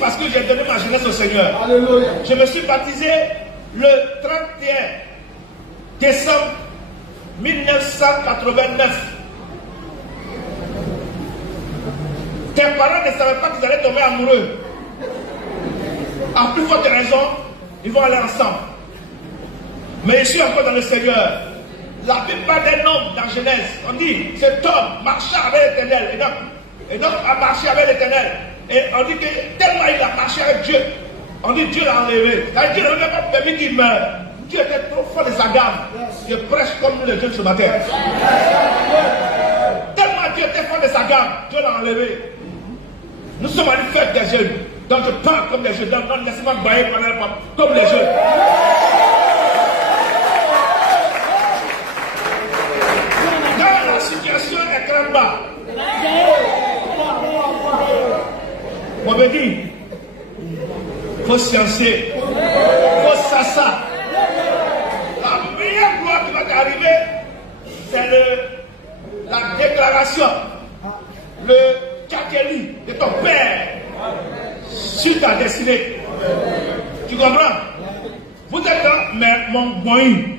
parce que j'ai donné ma jeunesse au Seigneur. Alléluia. Je me suis baptisé le 31 décembre 1989. Tes parents ne savaient pas qu'ils allaient tomber amoureux. À plus forte raison, ils vont aller ensemble. Mais je suis encore dans le Seigneur. La plupart des noms dans Genèse, on dit, cet homme marcha avec l'Éternel. Enoch a marché avec l'Éternel. Et on dit que tellement il a marché avec Dieu, on dit Dieu l'a enlevé. Dieu n'a même pas permis qu'il meure. Dieu était trop fort de sa gamme. Je prêche comme nous les jeunes ce matin. Tellement Dieu était fort de sa gamme, Dieu l'a enlevé. Nous sommes à une fête des jeunes. Donc je parle comme des jeunes. Donc non, laissez-moi bailler comme les jeunes. Quand la situation est très bas, on me dit, il faut sciencer, il faut s'asseoir. La meilleure gloire qui va t'arriver, c'est la déclaration, le kakeli de ton père sur ta destinée. Tu comprends? Vous êtes là, mais mon boing. Il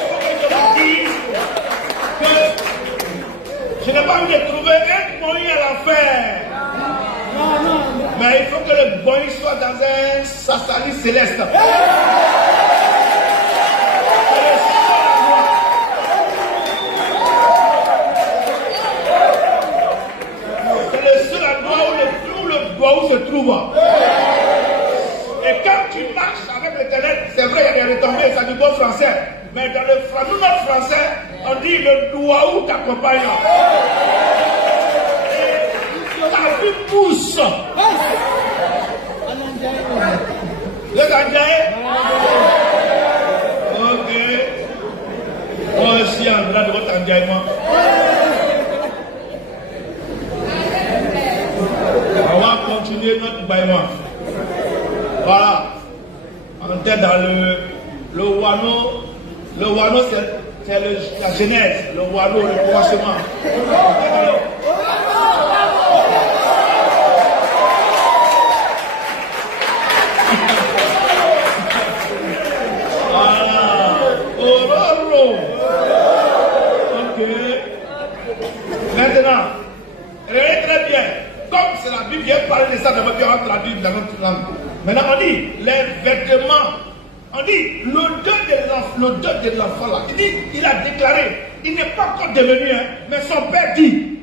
faut que je vous dise que je n'ai pas envie de trouver un boing à l'enfer. Mais il faut que le boing soit dans un sasali céleste. Où se trouve. Et quand tu marches avec l'Éternel, c'est vrai, il y a des retombées, ça dit bon français. Mais dans nous, notre français, on dit le doigt où t'accompagne. Ta vie pousse. Le Gandiaï? Ok. Moi aussi, en delà de votre endiaillement. On va continuer notre baillement. Voilà. On était dans le Wano. Le Wano, c'est la genèse. Le Wano, le commencement. Voilà. Ororo. Ok. Maintenant, regardez très bien. Comme c'est la Bible, il parle de ça dans la Bible, dans notre langue. Maintenant, on dit les vêtements. On dit l'odeur de l'enfant là. Il dit, il a déclaré, il n'est pas encore devenu, mais son père dit,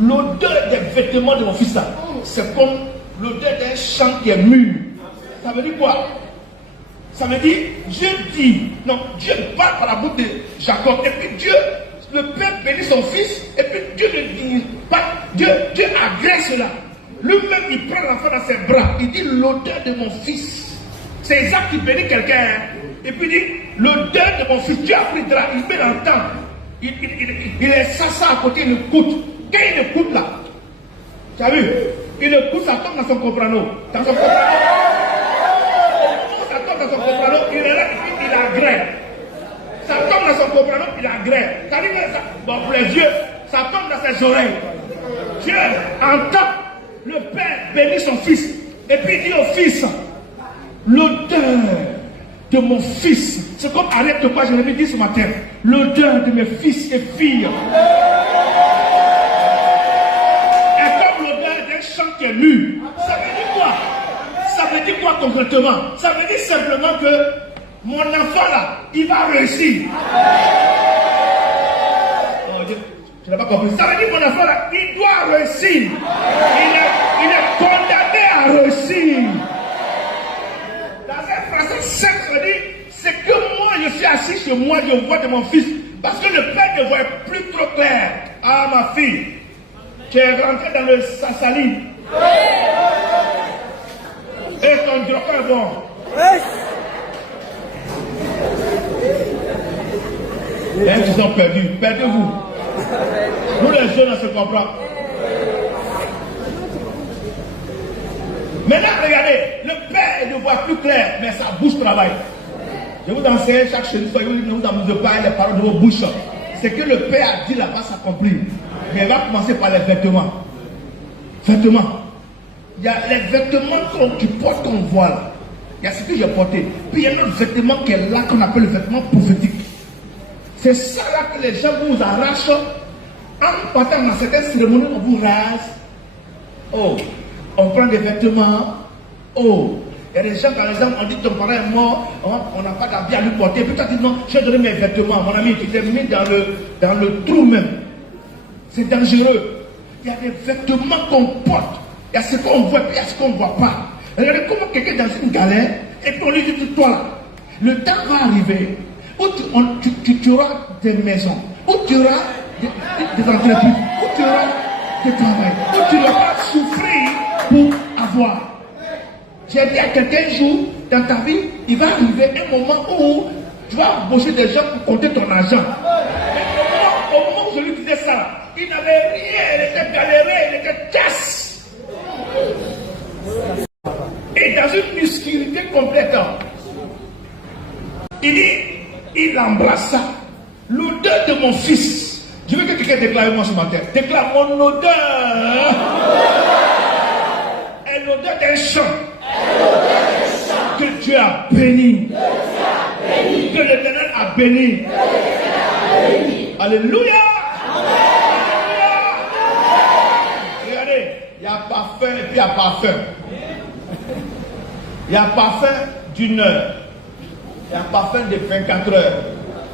l'odeur des vêtements de mon fils là, c'est comme l'odeur d'un champ qui est mûr. Ça veut dire quoi? Ça veut dire, Dieu dit, non, Dieu parle par la bouche de Jacob, et puis Dieu, le père bénit son fils, et puis Dieu ne dit pas, Dieu agrée cela. Lui-même, il prend l'enfant dans ses bras, il dit l'odeur de mon fils. C'est Isaac qui bénit quelqu'un, et puis il dit l'odeur de mon fils. Dieu a pris drap, il met dans le temps, il est ça à côté, il écoute. Quand il écoute là, tu as vu, il écoute, ça tombe dans son comprano. Dans son comprano, ça tombe dans son comprano, il est là, il agrée. Ça tombe dans son comprano, il agrée. Ça dit que ça, bon, pour les yeux, ça tombe dans ses oreilles. Dieu entend le père bénir son fils. Et puis il dit au fils, l'odeur de mon fils. C'est comme arrête-toi, je l'avais dit ce matin. L'odeur de mes fils et filles. Et comme l'odeur d'un champ qui est nu. Ça veut dire quoi? Ça veut dire quoi concrètement? Ça veut dire simplement que mon enfant là, il va réussir. Oh, je n'ai pas compris. Ça veut dire que mon enfant là, il doit réussir. Il est condamné à réussir. Dans un français simple, ça veut dire, c'est que moi, je suis assis chez moi, je vois de mon fils. Parce que le père ne voit plus trop clair. Ah, ma fille, tu es rentré dans le Sassali. Et ton droit est bon. Et ils sont perdus. Perdez-vous. Nous les jeunes, on se comprend. Maintenant, regardez, le père ne voit plus clair, mais sa bouche travaille. Je vous enseigne chaque chose, soyez ne vous amusez pas les paroles de vos bouches. C'est que le père a dit là-bas s'accomplir. Mais il va commencer par les vêtements. vêtements. Il y a les vêtements que tu portes ton voile. Il y a ce que j'ai porté. Puis il y a un autre vêtement qui est là qu'on appelle le vêtement prophétique. C'est ça là que les gens vous arrachent. En partant dans certaines cérémonies, on vous rase. Oh, on prend des vêtements. Oh, il y a des gens, par exemple, on dit ton parent est mort, on n'a pas d'habit à lui porter. Puis tu as dit non, j'ai donné mes vêtements. Mon ami, tu t'es mis dans le trou même. C'est dangereux. Il y a des vêtements qu'on porte. Il y a ce qu'on voit et il y a ce qu'on ne voit pas. Regardez comment quelqu'un est dans une galère et qu'on lui dit toi là. Le temps va arriver où tu auras des maisons, où tu auras des entreprises, où tu auras des travail, où tu n'auras pas souffrir pour avoir. J'ai dit à quelqu'un un jour dans ta vie, il va arriver un moment où tu vas embaucher des gens pour compter ton argent. Au moment où je lui disais ça, il n'avait rien, il était galéré, il était casse. Et dans une obscurité complète, il dit, il embrassa l'odeur de mon fils. Je veux que quelqu'un déclare moi ce matin. Déclare mon odeur est l'odeur d'un champ que Dieu a béni. Que l'Éternel a béni. Alléluia. Regardez, il y a parfum et puis il y a parfum. Il y a parfum d'une heure. Il y a parfum de 24 heures.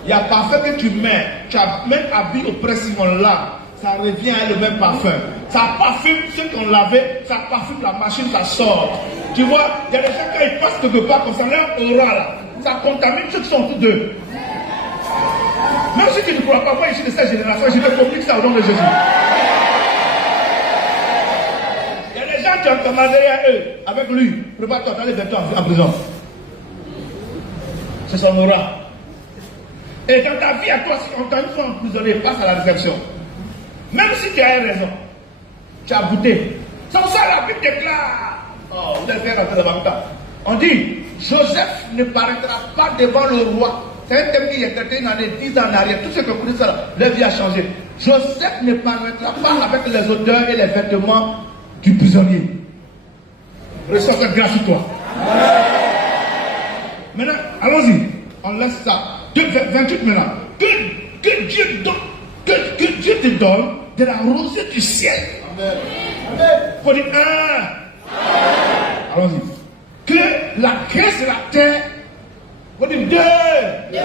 Il y a parfum que tu mets. Tu as même habillé au presse-Simon là. Ça revient à le même parfum. Ça parfume ceux qui ont lavé. Ça parfume la machine, ça sort. Tu vois, il y a des gens quand ils passent quelque part comme ça, leur aura là. Ça contamine ceux qui sont autour d'eux. Même si tu ne crois pas, moi ici de cette génération, je vais compliquer ça au nom de Jésus. Tu as commandé à eux, avec lui, prépare-toi, tu allais vers toi en prison. C'est son aura. Et dans ta vie à toi, si on t'a une fois emprisonné, passe à la réception. Même si tu as une raison, tu as goûté. Sans ça, la Bible déclare. Oh, vous allez faire rentrer devant le temps. On dit, Joseph ne paraîtra pas devant le roi. C'est un thème qui est traité dans les 10 ans en arrière. Tout ce que vous dites, ça, leur vie a changé. Joseph ne paraîtra pas avec les odeurs et les vêtements du prisonnier. Reçois ta grâce sur toi. Maintenant, allons-y. On laisse ça. 28 maintenant. Que Dieu te donne de la rosée du ciel. Amen. Faut dire un. Allons-y. Que la graisse de la terre. Faut dire deux.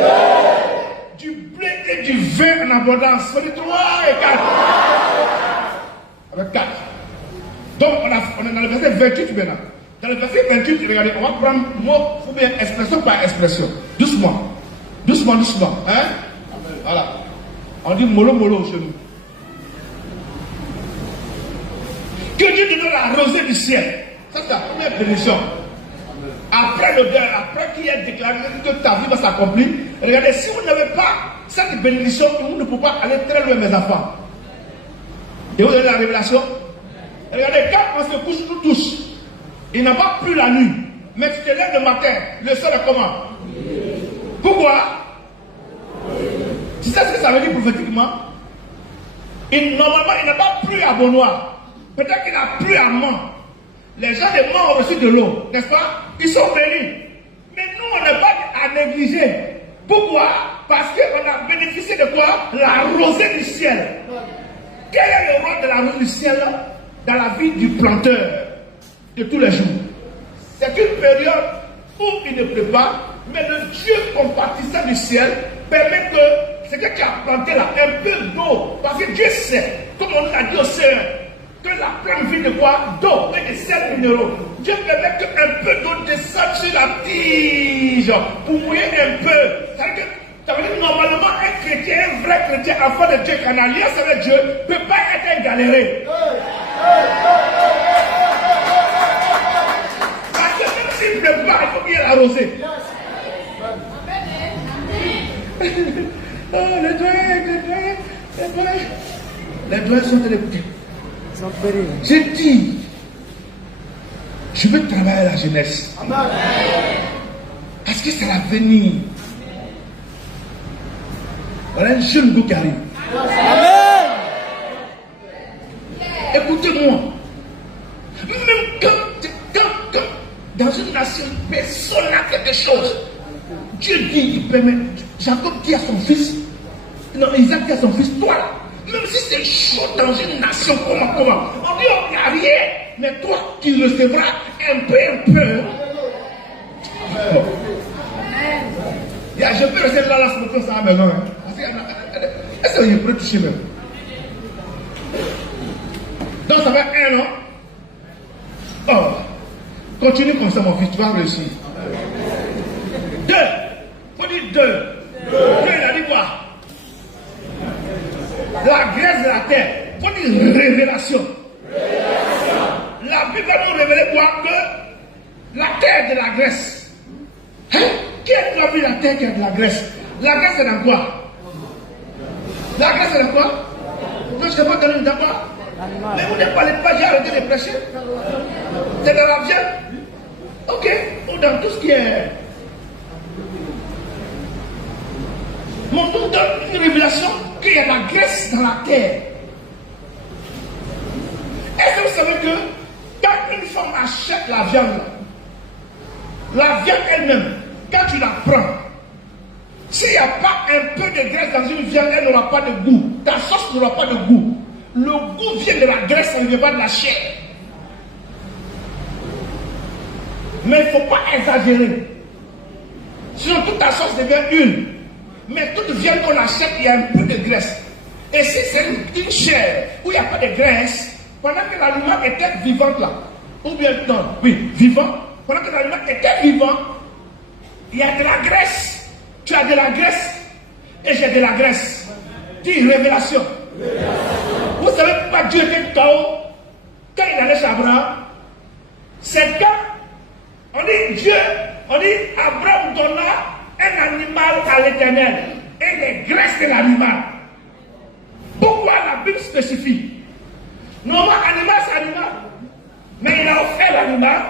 Du blé et du vin en abondance. Faut dire 3 et 4. Avec 4. Donc, on est dans le verset 28 maintenant. Dans le verset 28, regardez, on va prendre mot ou bien expression par expression. Doucement. Doucement, doucement. Hein? Voilà. On dit mollo mollo chez nous. Que Dieu te donne la rosée du ciel. Ça, c'est la première bénédiction. Après l'odeur, après qu'il ait déclaré que ta vie va s'accomplir, regardez, si vous n'avez pas cette bénédiction, vous ne pouvez pas aller très loin, mes enfants. Et vous avez la révélation. Regardez, quand on se couche, nous tous, il n'a pas plu la nuit. Mais tu te lèves le matin, le sol est comment? Pourquoi? Tu sais ce que ça veut dire prophétiquement? Normalement, il n'a pas plu à Bonois. Peut-être qu'il a plu à Mans. Les gens de Mans ont reçu de l'eau, n'est-ce pas? Ils sont bénis. Mais nous, on n'est pas à négliger. Pourquoi? Parce qu'on a bénéficié de quoi? La rosée du ciel. Quel est le rôle de la rosée du ciel dans la vie du planteur de tous les jours? C'est une période où il ne pleut pas, mais le Dieu compatissant du ciel permet que ce que tu as planté là, un peu d'eau, parce que Dieu sait, comme on l'a dit au Seigneur, que la plante vit de quoi? D'eau et de sels minéraux. Dieu permet qu'un peu d'eau descende sur la tige pour mouiller un peu. Ça veut dire que normalement un chrétien, un vrai chrétien, enfant de Dieu, qui a une alliance avec Dieu, ne peut pas être un galéré. Parce que même s'il ne pleut pas, il faut qu'il y ait la rosée. Oh, les doigts sont de l'écouter. J'ai dit, je veux travailler à la jeunesse. Parce que c'est l'avenir. Voilà un jeune goût qui arrive. Amen. Écoutez-moi. Dans une nation, personne n'a quelque chose. Dieu dit, il permet. Jacob dit à son fils, non, Isaac dit à son fils, toi, même si c'est chaud dans une nation, comment, on dit, on n'y a rien, mais toi, tu recevras un peu. Je peux rester là, ce matin, ça à la maison. Est-ce que je peux toucher même? Donc, ça fait 1 an. Oh, continue comme ça, mon fils, tu vas réussir. 2. Faut dire 2. Dieu, il a dit quoi? La graisse de la terre. Faut dire révélation. La Bible va nous révéler quoi? Que la terre de la graisse. Hein? Qui a vu la terre qui a de la graisse? La graisse c'est dans quoi? La graisse c'est dans quoi? Non, je ne t'ai pas donné dans quoi? Mais vous ne parlez pas, j'ai arrêté de prêcher. C'est dans la viande? Ok. Ou dans tout ce qui est. Mon Dieu donne une révélation qu'il y a de la graisse dans la terre. Est-ce que vous savez que quand une femme achète la viande elle-même, quand tu la prends, s'il n'y a pas un peu de graisse dans une viande, elle n'aura pas de goût. Ta sauce n'aura pas de goût. Le goût vient de la graisse, ça ne vient pas de la chair. Mais il ne faut pas exagérer. Sinon toute ta sauce devient une. Mais toute viande qu'on achète, il y a un peu de graisse. Et si c'est une chair où il n'y a pas de graisse, pendant que l'aliment était vivant là, ou bien non, oui, vivant, pendant que l'aliment était vivant, il y a de la graisse. Tu as de la graisse et j'ai de la graisse. Dis révélation. Vous savez pourquoi Dieu était KO quand il allait chez Abraham? C'est quand on dit Dieu, on dit Abraham donna un animal à l'Éternel et les graisses de l'animal. Pourquoi la Bible spécifie? Normalement, animal c'est animal, mais il a offert l'animal,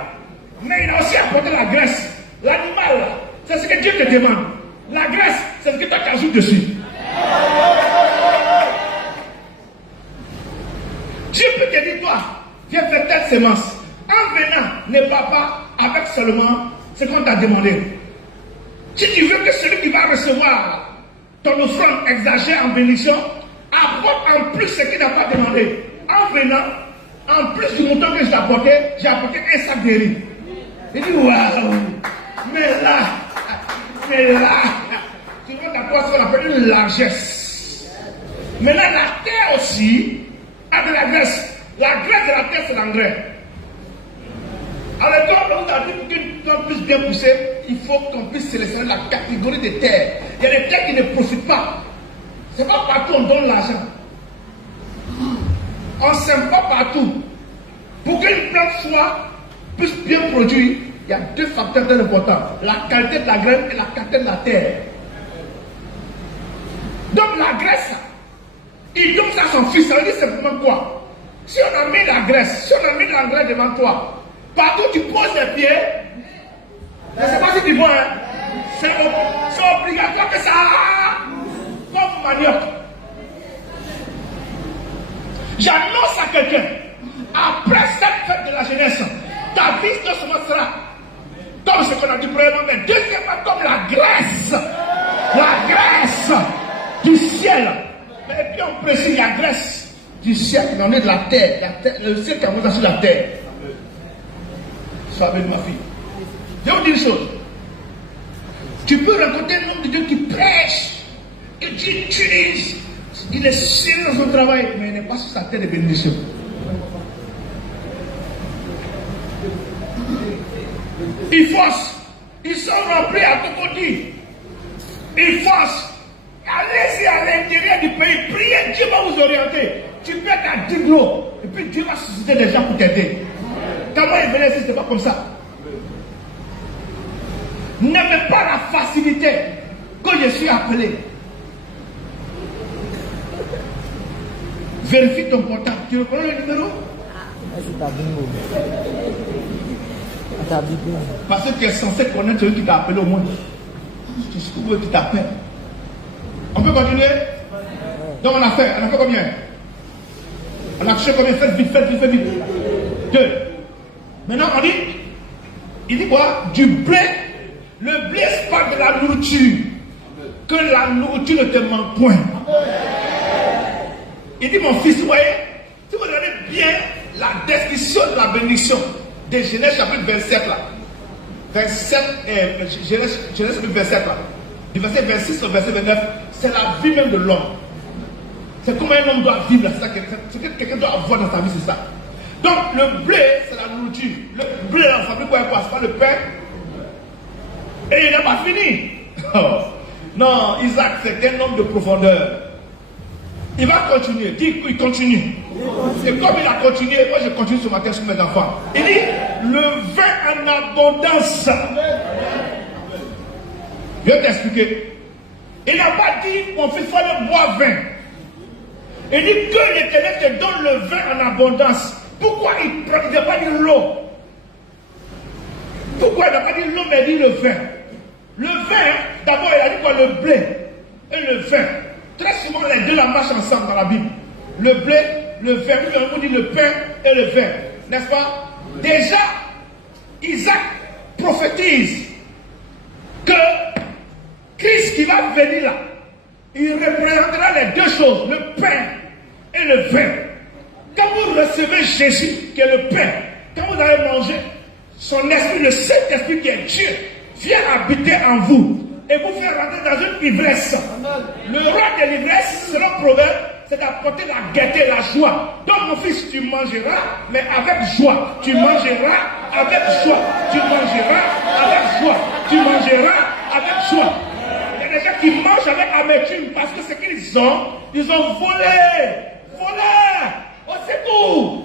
mais il a aussi apporté la graisse. L'animal, c'est ce que Dieu te demande. La graisse, c'est ce que tu as ajoutes dessus. Dieu peut te dire, toi, viens faire telle sémence. En venant, ne pars pas avec seulement ce qu'on t'a demandé. Si tu veux que celui qui va recevoir ton offrande exagère en bénédiction, apporte en plus ce qu'il n'a pas demandé. En venant, en plus du montant que j'ai apporté un sac de riz. Il dit, waouh, mais là, tu vois d'abord ce qu'on appelle une largesse. Maintenant, la terre aussi a de la graisse. La graisse de la terre, c'est l'engrais. Alors, quand on a dit pour qu'une plante puisse bien pousser, il faut qu'on puisse sélectionner la catégorie des terres. Il y a des terres qui ne profitent pas. Ce n'est pas partout on donne l'argent. On ne sème pas partout. Pour qu'une plante puisse bien produire, il y a 2 facteurs très importants. La qualité de la graine et la qualité de la terre. Donc la graisse, il donne ça à son fils. Ça veut dire simplement quoi? Si on a mis la graisse, si on a mis de l'engrais devant toi, partout tu poses les pieds, je ne sais pas si tu vois, hein? C'est obligatoire que ça comme manioc. J'annonce à quelqu'un, après cette fête de la jeunesse, ta vie non seulement sera comme ce qu'on a dit premièrement, mais deuxièmement comme la graisse du ciel. Et puis on précise la graisse du ciel qui en est de la terre, le ciel qui a monté sur la terre. Sois béni ma fille. Je vais vous dire une chose. Tu peux rencontrer un homme de Dieu qui prêche, que Dieu utilise. Il est sérieux dans son travail, mais il n'est pas sur sa terre de bénédiction. Il force. Ils sont remplis à tout côté. Il force. Allez-y à l'intérieur du pays. Priez, Dieu va vous orienter. Tu peux être à 10 gros. Et puis Dieu va susciter des gens pour t'aider. Comment il venait ici, ce n'est pas comme ça. N'aimez pas la facilité que je suis appelé. Vérifie ton portable. Tu reconnais le numéro? Parce que tu es censé connaître celui qui t'a appelé au monde. Tu sais qui t'appelle. On peut continuer? Donc on a fait combien? On a touché combien? Faites vite. 2. Maintenant on dit, Il dit quoi? Du blé. Le blé, c'est pas de la nourriture. Que la nourriture ne te manque point. Il dit, mon fils, vous voyez, si vous regardez bien la description de la bénédiction de Genèse chapitre 27 là. 27, Genèse chapitre 27 là. Du verset 26 au verset 29, c'est la vie même de l'homme. C'est comment un homme doit vivre là, c'est que quelqu'un doit avoir dans sa vie, c'est ça. Donc le blé, c'est la nourriture. Le blé, on fabrique quoi? C'est pas le pain. Et il n'a pas fini. Oh. Non, Isaac, c'est un homme de profondeur. Il va continuer. Dis qu'il continue. Et comme il a continué, moi je continue ce matin sur mes enfants. Il dit, le vin en abondance. Je vais t'expliquer. Il n'a pas dit, mon fils, il faut boire vin. Il dit que l'Éternel te donne le vin en abondance. Pourquoi il n'a pas dit l'eau? Pourquoi il n'a pas dit l'eau, mais il dit le vin? Le vin, d'abord il a dit quoi? Le blé et le vin. Très souvent les deux la marchent ensemble dans la Bible. Le blé, le vin, on dit le pain et le vin. N'est-ce pas? Déjà, Isaac prophétise que Christ qui va venir là, il représentera les deux choses, le pain et le vin. Quand vous recevez Jésus, qui est le pain, quand vous allez manger, son esprit, le Saint-Esprit qui est Dieu, vient habiter en vous et vous fait rentrer dans une ivresse. Le roi de l'ivresse, selon Proverbe, c'est d'apporter la gaieté, la joie. Donc mon fils, tu mangeras, mais avec joie. Tu mangeras avec joie. Tu mangeras avec joie. Tu mangeras avec joie. Il y a des gens qui mangent avec amertume parce que ce qu'ils ont, ils ont volé. Volé. Oh, c'est tout.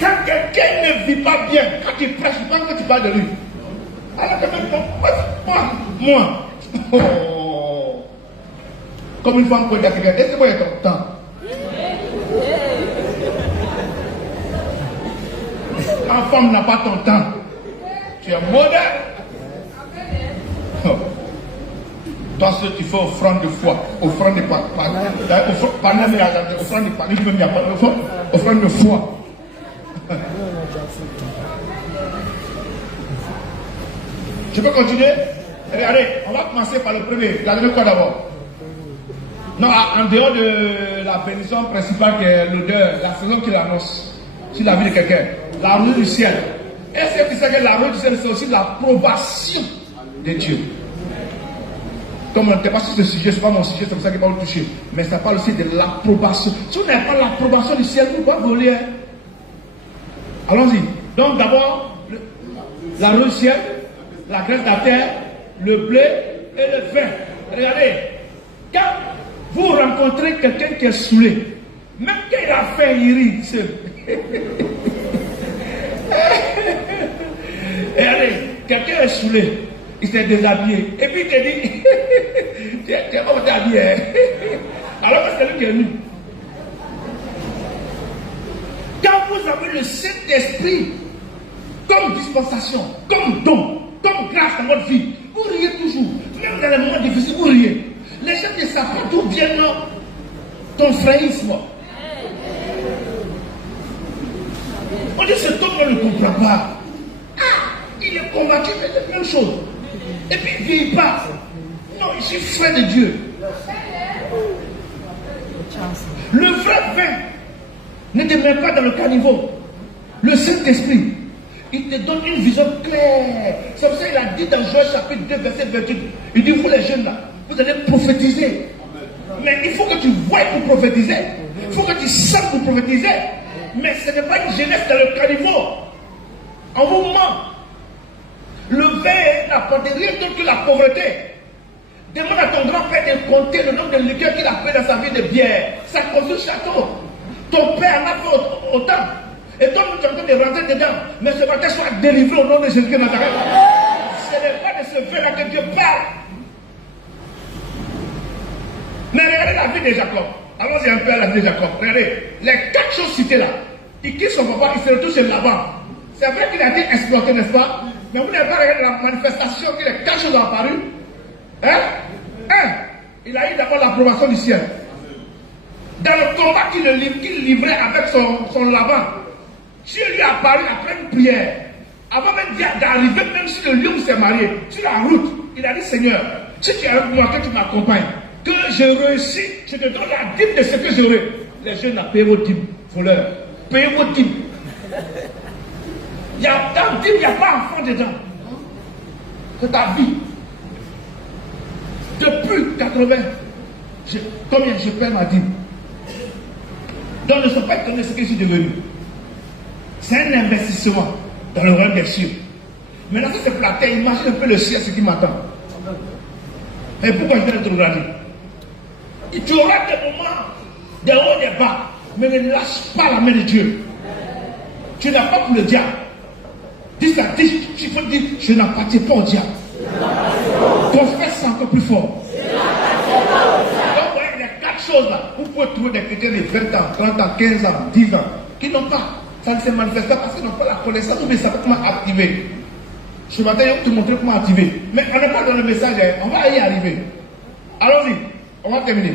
Quand quelqu'un ne vit pas bien, quand tu prêches, je pense que tu parles de lui. Alors que même moi, oh, comme une femme peut dire à quelqu'un, est-ce que moi j'ai ton temps? Quand femme n'a pas ton temps, tu es mauvais. Oh. Toi, ce qu'il faut offrande de foi, offrande de offrande de foi. Je peux continuer? Regardez, on va commencer par le premier. La deuxième quoi d'abord? Non, en dehors de la bénédiction principale qui est l'odeur, la saison qu'il annonce sur la vie de quelqu'un, la rue du ciel. Est-ce que tu sais que la rue du ciel, c'est aussi l'approbation de Dieu? Comme on n'était pas sur ce sujet, ce n'est pas mon sujet, c'est pour ça qu'il ne va pas le toucher. Mais ça parle aussi de l'approbation. Si vous n'avez pas l'approbation du ciel, vous ne pouvez pas voler. Allons-y. Donc d'abord, la rue du ciel, la graisse de la terre, le blé et le vin. Regardez, quand vous rencontrez quelqu'un qui est saoulé, même quand il a faim, il rit. Regardez, quelqu'un est saoulé, il s'est déshabillé, et puis il te dit, tu es habillé, alors que c'est lui qui est nu. Quand vous avez le Saint-Esprit comme dispensation, comme don, comme grâce dans votre vie, vous riez toujours. Même dans les moments difficiles, vous riez. Les gens ne savent pas d'où vient ton frayisme. On dit cet homme, on ne comprend pas. Ah, il est convaincu, mais c'est la même chose. Et puis il ne vieillit pas. Non, je suis frère de Dieu. Le vrai vin ne te met pas dans le caniveau. Le Saint-Esprit, il te donne une vision claire. C'est pour ça qu'il a dit dans Joël chapitre 2, verset 28. Il dit, vous les jeunes là, vous allez prophétiser. Mais il faut que tu voies pour prophétiser. Il faut que tu sentes pour prophétiser. Mais ce n'est pas une jeunesse dans le caniveau. On vous ment. Le vin n'apporte rien d'autre que la pauvreté. Demande à ton grand-père de compter le nombre de liqueurs qu'il a pris dans sa vie de bière. Ça construit le château. Ton père en a fait autant. Et toi, tu es en train de rentrer dedans. Mais ce matin, sois délivré au nom de Jésus de Nazareth. Ce n'est pas de ce vin-là que Dieu parle. Mais regardez la vie de Jacob. Allons-y un peu à la vie de Jacob. Regardez, les 4 choses citées là. Il quitte son papa, il se retrouve chez Laban. C'est vrai qu'il a été exploité, n'est-ce pas? Mais vous n'avez pas regardé la manifestation que les 4 choses ont apparu. Hein? il a eu d'abord l'approbation du ciel. Dans le combat qu'il livrait avec son Laban, Dieu lui a apparu après une prière. Avant même d'arriver, même si le lion s'est marié, sur la route, il a dit Seigneur, si tu es avec moi, que tu m'accompagnes, que je réussis, je te donne la dîme de ce que j'aurai. Les jeunes ont payé vos dîmes, voleurs. Payez vos dîmes. Dans la dîme, il n'y a pas enfant dedans. C'est ta vie. Depuis 80, combien je paie ma dîme? Donc ne sont pas étonnés de ce que je suis devenu. C'est un investissement dans le royaume des cieux. Maintenant, ça c'est flatté, imagine un peu le ciel, ce qui m'attend. Et pourquoi je viens de te regarder? Tu auras des moments, des hauts, des bas, mais ne lâche pas la main de Dieu. Tu n'as pas pour le diable. Dis ça, tu peux dire, je n'appartiens pas au diable. Confesse ça encore plus fort. Donc, il y a 4 choses là. Vous pouvez trouver des chrétiens de 20 ans, 30 ans, 15 ans, 10 ans, qui n'ont pas. Ça ne se manifeste pas parce qu'ils n'ont pas la connaissance ou bien ça peut comment activer. Ce matin, je vais te montrer comment activer. Mais on n'est pas dans le message, on va y arriver. Allons-y, on va terminer.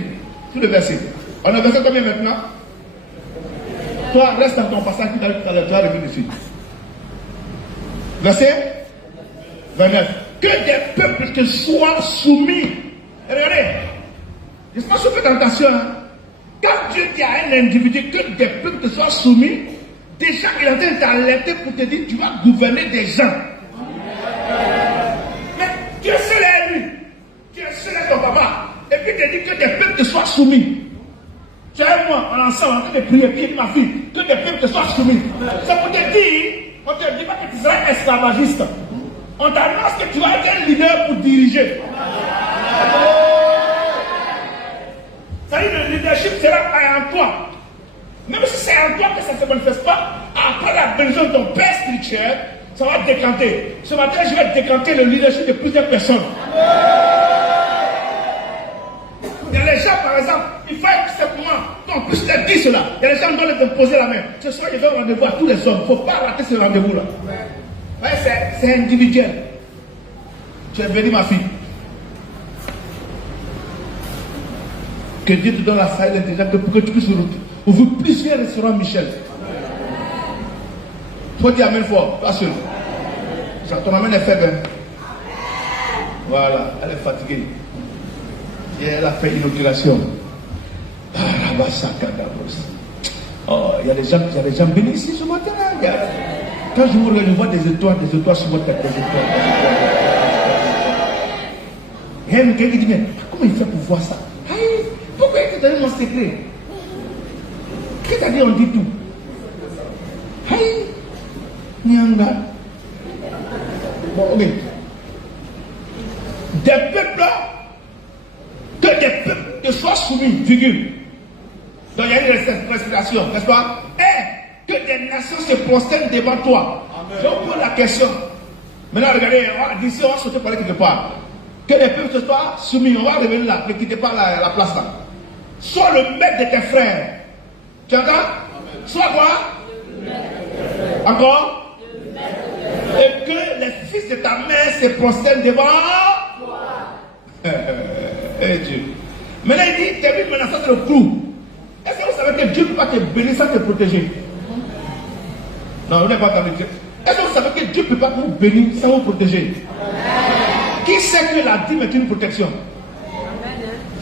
Tout le verset. On a verset combien maintenant? Toi, reste dans ton passage qui t'a revenir dessus. Verset 29. Que des peuples te soient soumis. Et regardez, je ne sais pas si vous faites attention. Hein? Quand Dieu dit à un individu que des peuples te soient soumis, déjà il est en train de t'alerter pour te dire tu vas gouverner des gens. Mais Dieu seul est lui. Dieu seul est ton papa. Et puis il te dit que des peuples te soient soumis. Tu es moi, en ensemble, en train de prier, puis ma fille, que des peuples te soient soumis. Ça pour te dire, on ne te dit pas que tu seras esclavagiste. On t'annonce que tu vas être un leader pour diriger. Ça veut dire que le leadership sera en toi. Même si c'est en toi que ça ne se manifeste pas, après la bénédiction de ton père spirituel, ça va décanter. Ce matin, je vais décanter le leadership de plusieurs personnes. Il y a les gens, par exemple, il faut simplement qu'on puisse te dire cela. Il y a les gens qui doivent te poser la main. Ce soir, ils donnent rendez-vous à tous les hommes. Il ne faut pas rater ce rendez-vous-là. Ouais, c'est individuel. Tu es béni, ma fille. Que Dieu te donne la salle d'intelligence pour que tu puisses ouvrir plusieurs restaurants Michel. Il faut dire amen fort, pas seul. Ton amen est faible. Hein? Voilà, elle est fatiguée. Et elle a fait inauguration. Oh, il y a des gens bénis ici ce matin. Quand je vous regarde, je vois des étoiles sur votre tête. Il y a quelqu'un qui dit, mais comment il fait pour voir ça? Pourquoi il t'a donné mon secret? Qu'est-ce que t'as dit? On dit tout. Nyanga. Bon, ok. Des peuples, que des peuples te soient soumis, virgule. Donc il y a une respiration, n'est-ce pas? Et que des nations se prosternent devant toi. Je vous pose la question. Maintenant, regardez, d'ici on va sauter par là quelque part. Que les peuples se soient soumis, on va revenir là, ne quittez pas la place là. Sois le maître de tes frères. Tu entends? Sois quoi? Encore? Et que les fils de ta mère se prosternent devant toi. Dieu. Maintenant il dit, t'es vu maintenant, ça c'est le clou. Est-ce que vous savez que Dieu ne peut pas te bénir sans te protéger? Non, vous n'avez pas entendu Dieu. Est-ce que vous savez que Dieu ne peut pas vous bénir sans vous protéger? Qui sait que la dîme est une protection?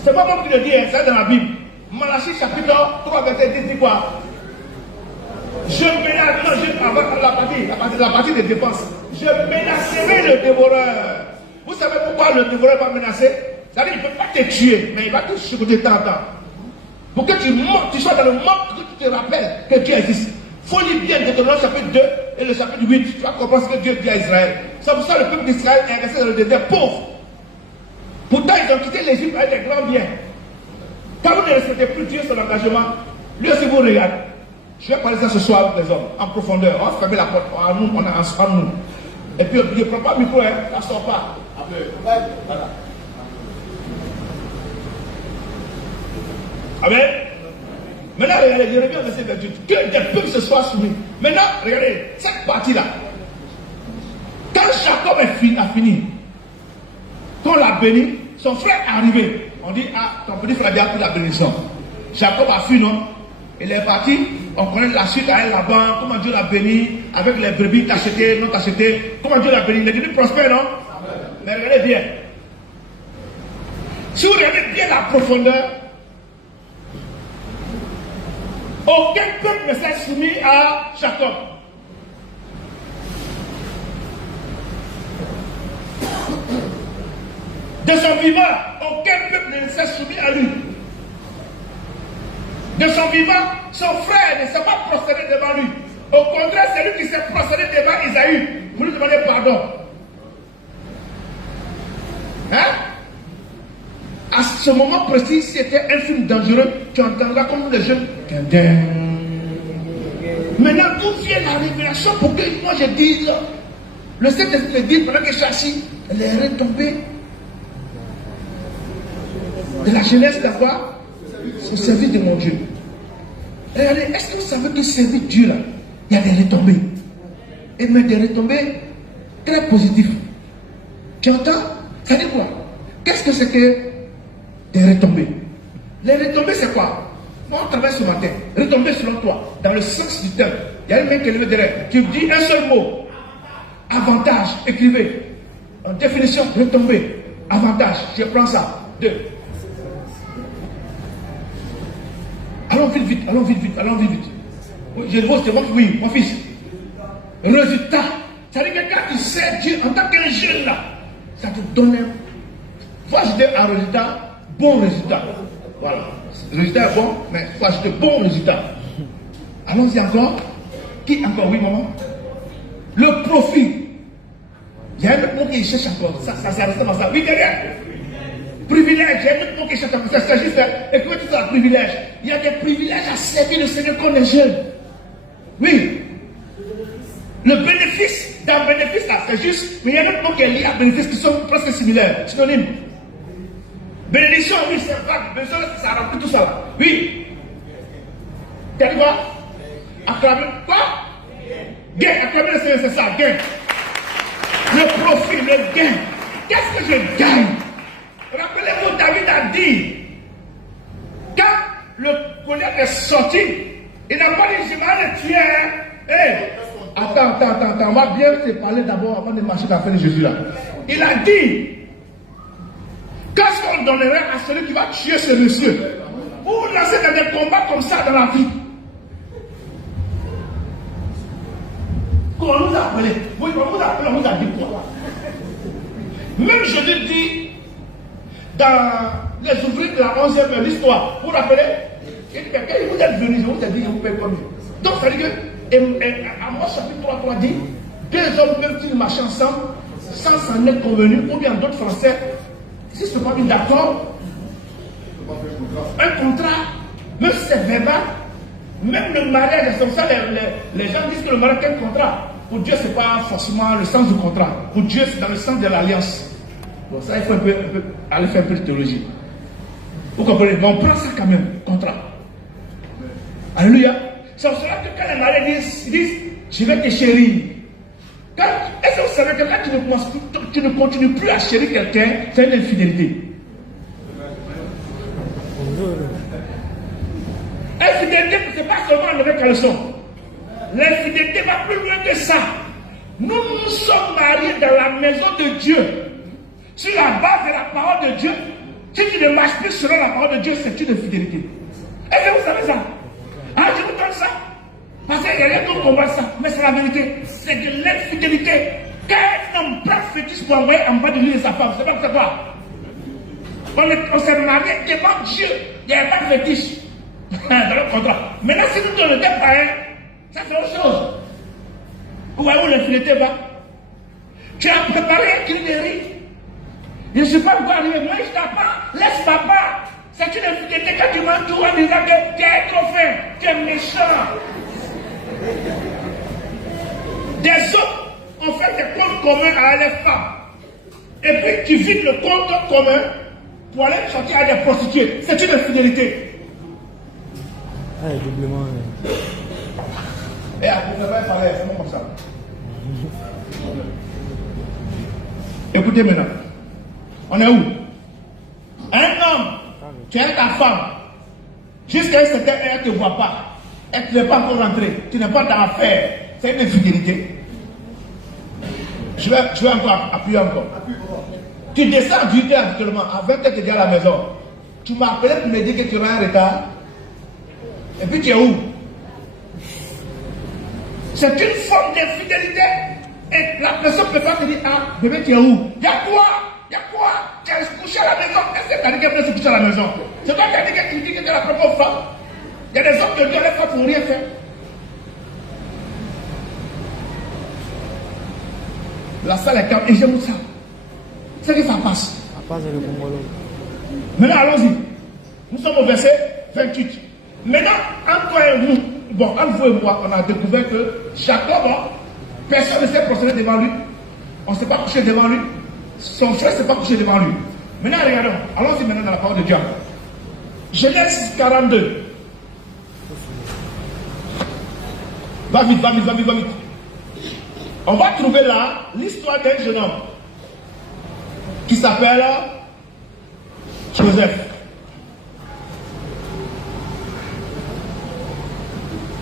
C'est pas moi qui le dis, c'est dans la Bible. Malachie chapitre 3, verset 10 dit quoi? Je menacerai la partie des dépenses. Je menacerai le dévoreur. Vous savez pourquoi le dévoreur va menacer? C'est-à-dire qu'il ne peut pas te tuer, mais il va te secouer de temps en temps. Pour que tu sois dans le manque, que tu te rappelles que Dieu existe. Il faut lire bien Deutéronome chapitre 2 et le chapitre 8. Tu vas comprendre ce que Dieu dit à Israël. C'est pour ça que le peuple d'Israël est resté dans le désert pauvre. Pourtant, ils ont quitté l'Égypte avec des grands biens. Quand vous ne respectez plus Dieu, son engagement, lui aussi vous regarde. Je vais parler ça ce soir avec les hommes, en profondeur. On va fermer la porte, on est ensemble, nous. Et puis, ne prends pas le micro, hein, ça ne sort pas. Voilà. Amen. Maintenant, regardez, je reviens au verset 28. Que des peuples se soient soumis. Maintenant, regardez, cette partie-là. Quand Jacob a fini, qu'on l'a béni, son frère est arrivé. On On dit, ah, ton petit frère a pris la bénédiction. Jacob a fui, non? Il est parti, on connaît la suite à Laban, comment Dieu l'a béni, avec les brebis t'acheter, non t'acheter, comment Dieu l'a béni, il est devenu prospère, non? Mais regardez bien. Si vous regardez bien la profondeur, aucun peuple ne s'est soumis à Jacob. De son vivant, aucun peuple ne s'est soumis à lui. De son vivant, son frère ne s'est pas prosterné devant lui. Au contraire, c'est lui qui s'est prosterné devant Isaïe pour lui demander pardon. Hein? À ce moment précis, si c'était un film dangereux, tu entendras comme les jeunes. Maintenant, d'où vient la révélation pour que moi je dise, le Saint-Esprit dit pendant que je suis assis, elle est retombée de la jeunesse d'avoir au service de mon Dieu. Regardez, est-ce que vous savez que servir Dieu là, il y a des retombées? Et même des retombées très positives. Tu entends? Ça dit quoi? Qu'est-ce que c'est que des retombées? Les retombées c'est quoi? Moi on travaille ce matin. Retombées selon toi, dans le sens du terme. Il y a une main qui est levée derrière. Tu dis un seul mot. Avantage, écrivez. En définition, retombée. Avantage, je prends ça. 2. Allons vite, vite, allons vite, vite, allons vite, vite. Je le vois, c'est moi, oui, mon fils. Résultat. C'est-à-dire que quand tu sais Dieu en tant qu'un jeune là, ça te donne un. Faut ajouter un résultat, bon résultat. Voilà. Le résultat est bon, mais il faut ajouter bon résultat. Allons-y encore. Qui encore? Oui, maman. Le profit. Il y a un autre mot qui cherche encore. Ça reste dans ça. Oui, derrière. Privilège, il y a un autre mot qui cherche encore. Ça s'agit de. Écoutez tout ça, privilège. Il y a des privilèges à servir le Seigneur comme les jeunes. Oui. Le bénéfice, dans le bénéfice là, c'est juste. Mais il y a un autre mot qui est lié à bénéfice qui sont presque similaires, synonymes. Bénédiction, oui, c'est vague. Bénédiction, ça remplit tout ça là. Oui. T'as dit quoi? Acclamer. Quoi? Gain. Acclamer le Seigneur, c'est ça, gain. Le profit, le gain. Qu'est-ce que je gagne? Rappelez-vous, David a dit, quand le colère est sorti, il n'a pas dit, je vais le tuer. Hey, attends, on va bien te parler d'abord avant de marcher dans la fin de Jésus là. Il a dit, qu'est-ce qu'on donnerait à celui qui va tuer ce monsieur? Pour lancer dans des combats comme ça dans la vie. Qu'on nous a appelé. Oui, on nous a dit quoi? Même Jésus dit, dans les ouvriers de la 11e de l'histoire, vous vous rappelez? Il dit, quand vous êtes venus, je vous ai dit, je vous paye comme ça. Donc, ça veut dire que, Amos chapitre 3 dit, 2 hommes peuvent-ils marcher ensemble sans s'en être convenus, ou bien d'autres français, si ce n'est pas mis d'accord, un contrat, même si c'est verbal, même le mariage, c'est comme ça, les gens disent que le mariage est un contrat. Pour Dieu, ce n'est pas forcément le sens du contrat. Pour Dieu, c'est dans le sens de l'alliance. Bon, ça, il faut aller faire un peu de théologie. Vous comprenez? Mais on prend ça quand même, contrat. Alléluia. C'est pour cela que quand les mariés disent, je vais te chérir. Est-ce que vous savez que quand tu ne continues plus à chérir quelqu'un, c'est une infidélité? Infidélité, ce n'est pas seulement enlever caleçon. L'infidélité va plus loin que ça. Nous nous sommes mariés dans la maison de Dieu. Sur la base de la parole de Dieu. Si tu ne marches plus selon la parole de Dieu, c'est une infidélité. Est-ce que vous savez ça? Ah, je vous donne ça. Parce qu'il n'y a rien qui combat ça. Mais c'est la vérité. C'est de l'infidélité. Quand un homme prend fétiche pour envoyer en bas de lui et sa femme, c'est pas que c'est quoi? On s'est marié devant Dieu. Il n'y a pas de fétiche. Dans le contrat. Maintenant, si nous donnons des païens, ça c'est autre chose. Vous voyez où l'infidélité va? Tu as préparé un cri de riz. Je ne suis pas encore arrivé. Mange ta part. Laisse papa. C'est une infidélité quand tu manges tout en disant que tu es trop fin. Tu es méchant. Des hommes ont fait des comptes communs à les femmes. Et puis tu vides le compte commun pour aller sortir à des prostituées. C'est une infidélité. Ah, doublement. Et après, on va parler comme ça. Écoutez maintenant. On est où? Un homme Tu es ta femme. Jusqu'à un certain heure, elle ne te voit pas. Elle ne t'est pas encore rentrée. Tu n'es pas dans l'affaire. C'est une infidélité. Je vais encore appuyer encore. Tu descends à 8h habituellement. À 20h, tu es déjà à la maison. Tu m'as appelé pour me dire que tu auras un retard. Et puis tu es où? C'est une forme d'infidélité. Et la personne peut pas te dire, ah, bébé, tu es où? Il y a quoi? Il y a quoi? Tu es couché à la maison. Est-ce que tu as dit qu'elle peut se coucher à la maison? C'est toi qui as dit que tu dis que tu es la propre femme. Il y a des hommes qui ont les femmes pour rien faire. La salle est calme et j'aime ça. C'est que ça passe. Ça passe le Congolo. Maintenant, allons-y. Nous sommes au verset 28. Maintenant, entre toi et nous, bon, entre vous et moi, on a découvert que Jacob, personne ne s'est prosterné devant lui. On ne s'est pas couché devant lui. Son frère ne s'est pas couché devant lui. Maintenant, regardons. Allons-y maintenant dans la parole de Dieu. Genèse 42. Va vite, va vite, va vite, va vite. On va trouver là l'histoire d'un jeune homme qui s'appelle Joseph.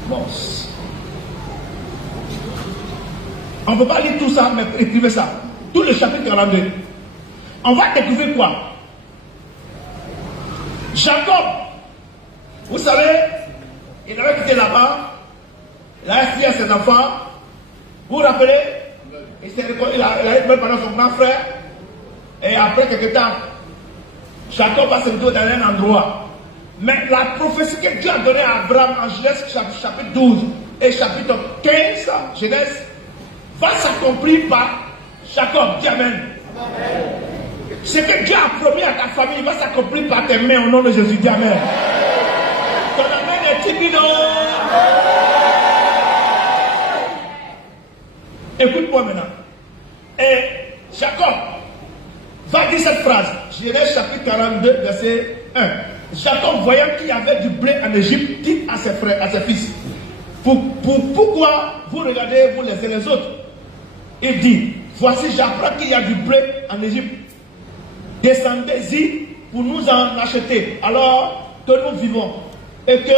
Bon. On ne peut pas lire tout ça, mais écrivez ça. Tout le chapitre 42. On va découvrir quoi? Jacob, vous savez, il avait quitté là-bas, il a fui à ses enfants. Vous vous rappelez? Il a récupéré pendant son grand frère. Et après quelques temps, Jacob va se retrouver dans un endroit. Mais la prophétie que Dieu a donnée à Abraham en Genèse chapitre 12 et chapitre 15, Genèse, va s'accomplir par Jacob. Dis Amen. Ce que Dieu a promis à ta famille va s'accomplir par tes mains au nom de Jésus. Dis Amen. Ton Amen est timide. Écoute-moi maintenant. Et Jacob va dire cette phrase. Genèse chapitre 42, verset 1. Jacob, voyant qu'il y avait du blé en Égypte, dit à ses frères, à ses fils, pourquoi vous regardez vous les uns les autres? Il dit, voici j'apprends qu'il y a du blé en Égypte. Descendez-y pour nous en acheter. Alors que nous vivons et que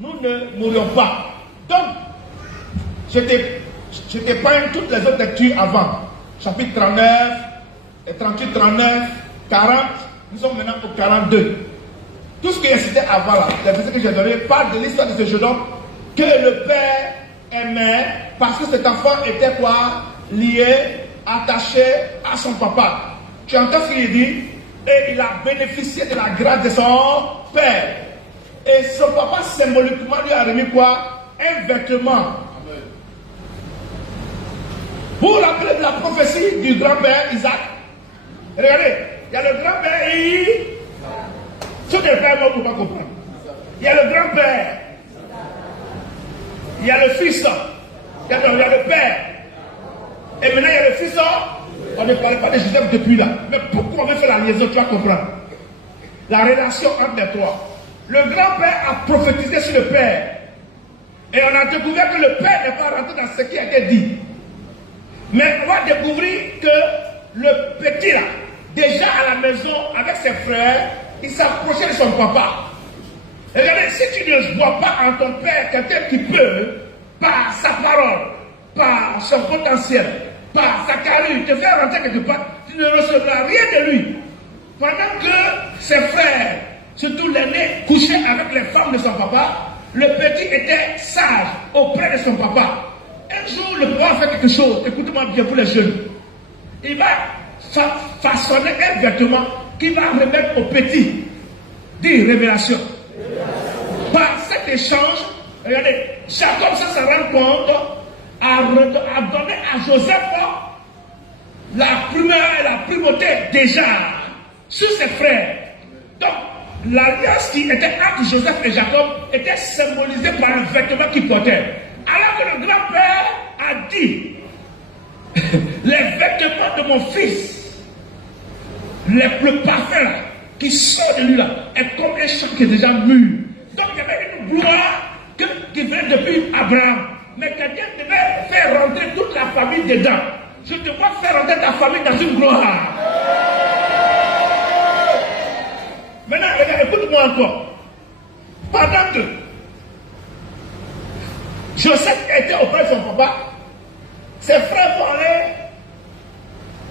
nous ne mourions pas. Donc, je t'épargne toutes les autres lectures avant. Chapitre 39, 38, 39, 40. Nous sommes maintenant au 42. Tout ce qui est cité avant là, les versets que j'ai donnés, parle de l'histoire de ce jeune homme que le père aimait parce que cet enfant était quoi? Lié, attaché à son papa. Tu entends ce qu'il dit? Et il a bénéficié de la grâce de son père. Et son papa symboliquement lui a remis quoi? Un vêtement. Vous vous rappelez de la prophétie du grand-père Isaac? Regardez, il y a le grand-père et ceux qui ne peuvent pas comprendre. Il y a le grand-père, il y a le fils, il y a le père. Et maintenant il y a le fils. On ne parlait pas de Joseph depuis là. Mais pourquoi on veut faire la liaison? Tu vas comprendre. La relation entre les trois. Le grand-père a prophétisé sur le père. Et on a découvert que le père n'est pas rentré dans ce qui a été dit. Mais on va découvrir que le petit là, déjà à la maison avec ses frères, il s'approchait de son papa. Et regardez, si tu ne vois pas en ton père quelqu'un qui peut, par sa parole, par son potentiel, par sa carrure, te faire rentrer quelque part, tu ne recevras rien de lui. Pendant que ses frères, surtout l'aîné, couchaient avec les femmes de son papa, le petit était sage auprès de son papa. Un jour, le papa fait quelque chose, écoutez-moi bien pour les jeunes. Il va façonner un vêtement qui va remettre au petit. Dis révélation. Par cet échange, regardez, Jacob sans s'en rendre compte, a donné à Joseph la primeur et la primauté déjà sur ses frères. Donc, l'alliance qui était entre Joseph et Jacob était symbolisée par un vêtement qu'il portait. Alors que le grand-père a dit, les vêtements de mon fils, les plus parfaits là, qui sortent de lui là, est comme un champ qui est déjà mûr. Donc il y avait une gloire qui venait depuis Abraham. Mais quelqu'un devait faire rentrer toute la famille dedans. Je te vois faire rentrer ta famille dans une gloire. Maintenant, regarde, écoute-moi encore. Pendant que Joseph était auprès de son papa, ses frères vont aller,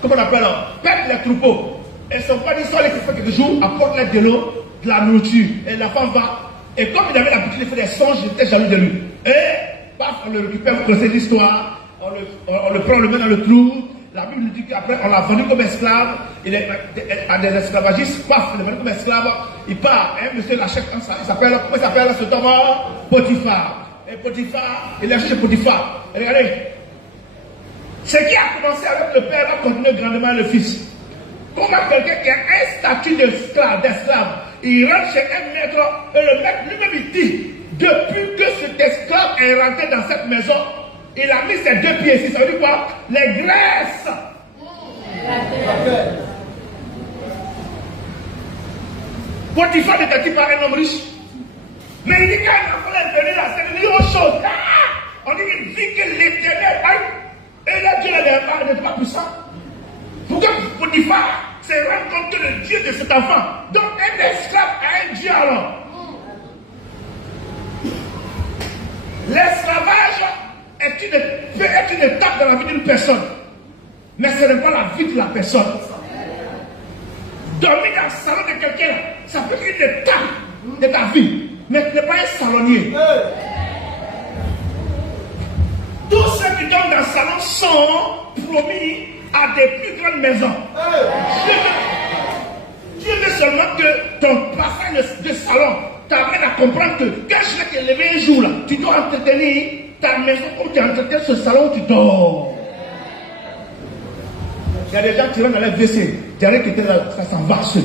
comment on appelle, perdre les troupeaux. Et son père dit, soit les faire quelques jours, apporte-les de l'eau, de la nourriture. Et la femme va. Et comme il avait l'habitude de faire des songes, il était jaloux de lui. Et, paf, on le récupère, vous connaissez l'histoire. On le prend, on le met dans le trou. La Bible nous dit qu'après, on l'a vendu comme esclave. Il est à des esclavagistes, paf, il est venu comme esclave. Il part. Un monsieur l'achète, il s'appelle, comment il s'appelle ce homme? Potiphar. Et Potiphar, il achète Potiphar. Et regardez. Ce qui a commencé avec le père va continuer grandement le fils. Comment quelqu'un qui a un statut d'esclave, il rentre chez un maître et le maître lui-même il dit, depuis que cet esclave est rentré dans cette maison, il a mis ses deux pieds ici. Ça veut dire quoi? Les graisses. Potiphar n'était pas un homme riche. Mais il dit qu'un enfant est venu là, c'est une autre chose. On dit qu'il dit que l'Éternel et là Dieu n'est pas puissant. Pourquoi Potiphar s'est rendu compte que le Dieu de cet enfant, donc un esclave à un Dieu alors. L'esclavage peut être une étape dans la vie d'une personne, mais ce n'est pas la vie de la personne. Dormir dans le salon de quelqu'un, ça peut être une étape de ta vie, mais tu n'es pas un salonnier. Tous ceux qui dorment dans le salon sont promis à des plus grandes maisons. Dieu veut seulement que ton passage de salon t'amène à comprendre que quand je vais te lever un jour là, tu dois entretenir ta maison comme tu entretiens ce salon où tu dors. Il y a des gens qui rentrent dans leur WC, derrière qui étaient là, ça s'en va seul.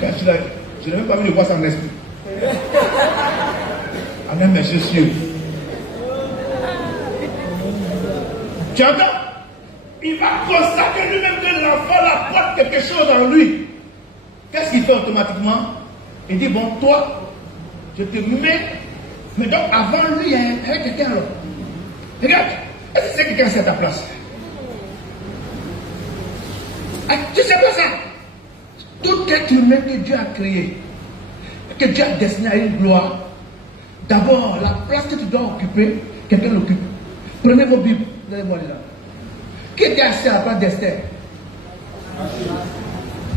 Quand je n'ai même pas vu le voir sans esprit. Ah mes yeux. Tu entends? Il va constater lui-même que l'enfant apporte quelque chose en lui. Qu'est-ce qu'il fait automatiquement? Il dit, bon, toi, je te mets. Mais donc, avant lui, il y avait quelqu'un alors. Regarde, est-ce que c'est quelqu'un qui est à ta place? Ah, tu sais pas ça? Tout être humain que Dieu a créé, que Dieu a destiné à une gloire, d'abord, la place que tu dois occuper, quelqu'un l'occupe. Prenez vos Bibles, donnez-moi là. Qui était assis à la place d'Esther?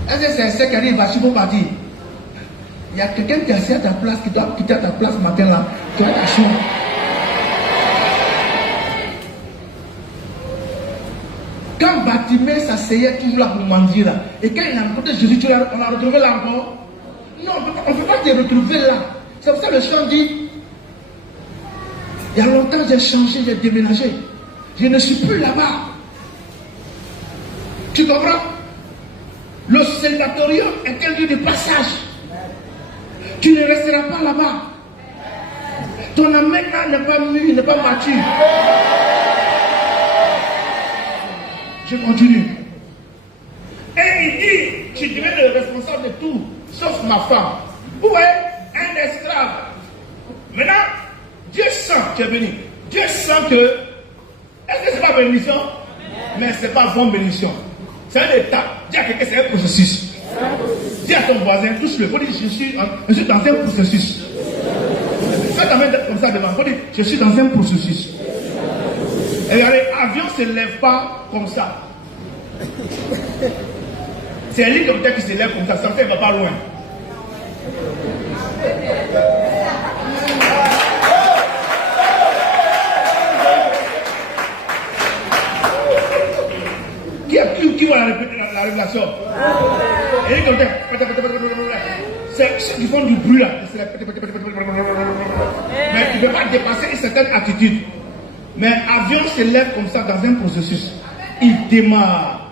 Est-ce que c'est Esther qui arrive à Chibo partir? Il y a quelqu'un qui est assis à ta place, qui doit quitter ta place matin là. Tu as ta chambre. Quand Bartimée s'asseyait toujours là pour mendier là, et quand il a rencontré Jésus, on l'a retrouvé là encore. Non, on ne peut pas te retrouver là. C'est pour ça que le chant dit, il y a longtemps j'ai changé, j'ai déménagé. Je ne suis plus là-bas. Tu comprends? Le sénatorium est un lieu de passage. Tu ne resteras pas là-bas. Ton âme n'est pas mûr, n'est pas mature. Je continue. Et il dit, tu deviens le responsable de tout, sauf ma femme. Vous voyez, un esclave. Maintenant, Dieu sent, tu es béni. Dieu sent que, est-ce que ce n'est pas bénédiction? Mais ce n'est pas bonne bénédiction. C'est un état. Dis à quelqu'un, c'est un processus. Dis à ton voisin, touche-le. Faut dire, je suis dans un processus. Fais ta main comme ça devant. Faut dire, je suis dans un processus. Et regardez, l'avion ne se lève pas comme ça. C'est un hélicoptère qui se lève comme ça. Ça ne va pas loin. Qui voit la révélation? Hélicoptère. C'est ceux qui font du bruit là. Mais tu ne peux pas dépasser une certaine attitude. Mais l'avion se lève comme ça dans un processus. Il démarre.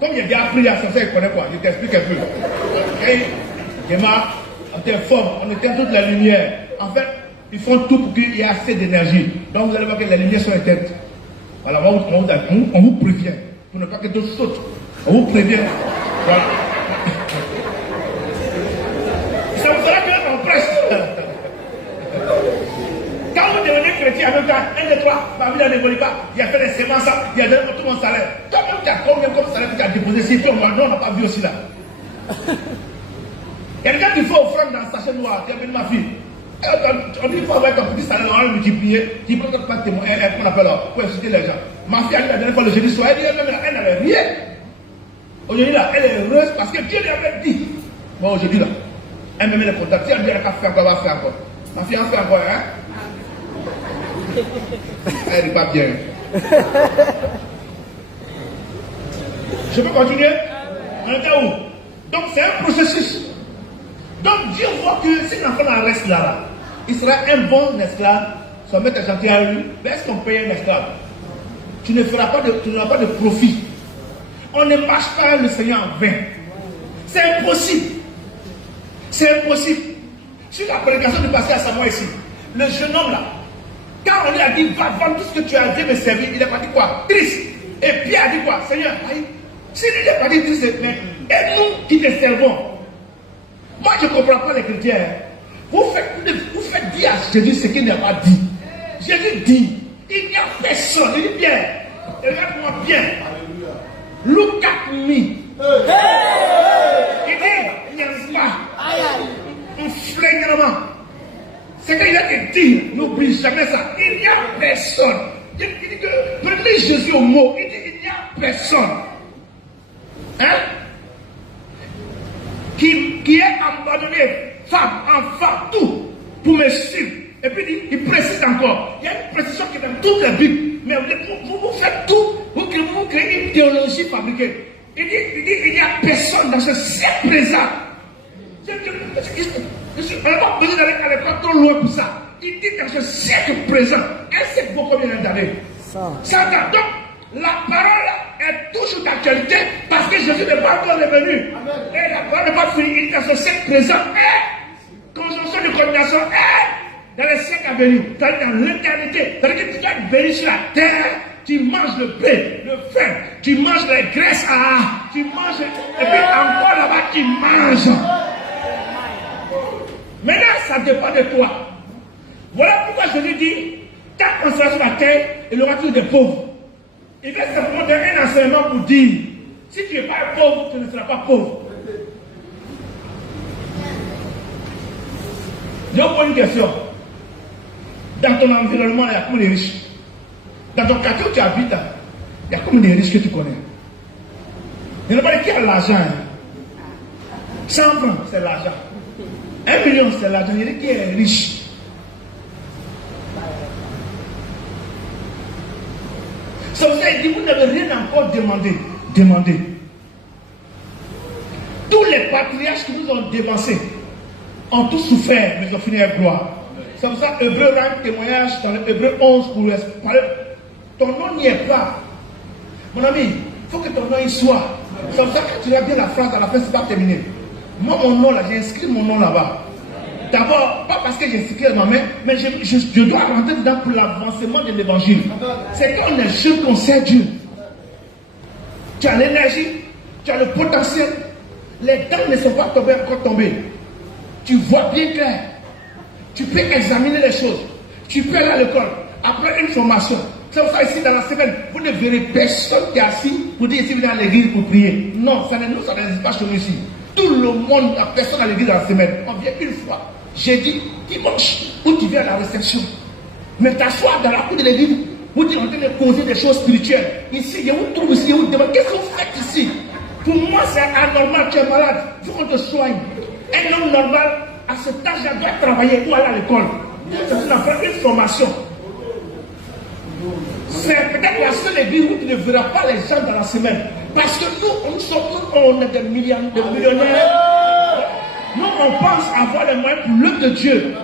Comme il a déjà appris à ça, il connaît quoi. Je t'explique un peu. Okay? Il démarre, on t'informe, on éteint toute la lumière. En fait, ils font tout pour qu'il y ait assez d'énergie. Donc vous allez voir que les lumières sont éteintes. Voilà, on vous prévient. Pour ne pas que d'autres sautent. On vous prévient. Voilà. Ça vous fera qu'on presse. Quand vous devenez chrétien en même temps, 1, 2, 3, ma vie n'évolue pas, il a fait les semences, il a donné tout mon salaire. Toi-même, tu as combien comme salaire que tu as déposé ici, puis on n'a pas vu aussi là. Il y a des gens qui font offrande dans la station noire, tu as venu ma fille. On dit qu'il faut avoir ton petit salaire, on va multiplier, tu ne peux pas témoin, qu'on appelle pour inciter les gens. Ma fille a dit la dernière fois le jeudi soir, elle n'avait rien. Aujourd'hui là, elle est heureuse parce que Dieu lui avait dit. Bon, aujourd'hui là, elle me met les contacts. Si elle dit qu'elle va faire encore, elle va faire encore. Ma fille en fait encore, hein? Elle n'est pas bien. Je peux continuer? On était où? Donc c'est un processus. Donc Dieu voit que si l'enfant reste là, il sera un bon esclave. Son maître est gentil à lui. Mais est-ce qu'on paye un esclave? Tu n'auras pas de profit. On ne marche pas le Seigneur en vain. C'est impossible. C'est impossible. Sur la prédication du pasteur Samuel ici, le jeune homme là, quand on lui a dit va vendre tout ce que tu as dit me servir, il a pas dit quoi? Triste. Et Pierre a dit quoi? Seigneur, s'il n'a pas dit triste, mais et nous qui te servons. Moi je ne comprends pas les chrétiens. Vous faites dire à Jésus ce qu'il n'a pas dit. Jésus dit, il n'y a personne. Il dit bien, regarde-moi bien. Look at me. Il dit, il n'y a pas. Un flinguement. C'est qu'il a été dit, n'oublie jamais ça. Il n'y a personne. Il dit que, prenez Jésus au mot. Il dit, il n'y a personne. Hein? Qui est abandonné, femme, enfant, tout, pour me suivre. Et puis il précise encore. Il y a une précision qui est dans toute la Bible. Mais vous faites tout, vous créez une théologie fabriquée. Il dit, il n'y a personne dans ce siècle présent. On n'a pas besoin d'aller à l'époque trop loin pour ça. Il dit dans ce siècle présent, un siècle vaut combien d'années? 100 ans. Donc, la parole est toujours d'actualité parce que Jésus n'est pas encore revenu. Et la parole n'est pas finie. Il dit dans ce siècle présent, conjonction de condamnation, dans les siècles à venir, c'est-à-dire dans l'éternité, c'est-à-dire que tu dois être béni sur la terre, tu manges le blé, le vin, tu manges les graisses, tu manges, et puis encore là-bas, tu manges. Maintenant, ça dépend de toi. Voilà pourquoi je lui dis, quand on sera sur la terre, il y aura toujours des pauvres. Il va simplement donner un enseignement pour dire, si tu n'es pas pauvre, tu ne seras pas pauvre. Je vous pose une question. Dans ton environnement, il y a combien de riches? Dans ton quartier où tu habites, il y a combien de riches que tu connais? Il n'y en a pas qui a l'argent. 100 francs, c'est l'argent. 1 million, c'est l'argent. Il y en a qui est riche. C'est pour ça qu'il dit, vous n'avez rien encore demandé. Demandez. Tous les patriarches qui nous ont dévancés ont tous souffert, mais ils ont fini avec gloire. C'est pour ça que Hébreu rend témoignage dans l'Hébreu 11 pour parler. Ton nom n'y est pas. Mon ami, il faut que ton nom y soit. C'est pour ça que tu regardes bien la phrase, à la fin, c'est pas terminé. Moi, mon nom là, j'ai inscrit mon nom là-bas. D'abord, pas parce que j'ai inscrit ma main, mais je dois rentrer dedans pour l'avancement de l'évangile. C'est quand on est jeune qu'on sait Dieu. Tu as l'énergie, tu as le potentiel. Les dents ne sont pas tombées encore tombées. Tu vois bien clair. Tu peux examiner les choses. Tu peux aller à l'école, apprendre une formation. C'est pour ça ici dans la semaine, vous ne verrez personne qui est assis pour dire ici, venez à l'église pour prier. Non, ça n'existe pas chez nous ici. Tout le monde, la personne à l'église dans la semaine, on vient une fois, jeudi, dimanche, où tu viens à la réception. Mais t'assois dans la cour de l'église, vous êtes en train de causer des choses spirituelles. Ici, je vous trouve ici, je vous demande, qu'est-ce que vous faites ici? Pour moi, c'est anormal, tu es malade, il faut qu'on te soigne. Un homme normal, à cet âge-là, doit travailler ou aller à l'école. C'est une formation. C'est peut-être la seule église où tu ne verras pas les gens dans la semaine. Parce que nous, on est des millionnaires. Nous, on pense avoir les moyens pour l'œuvre de Dieu.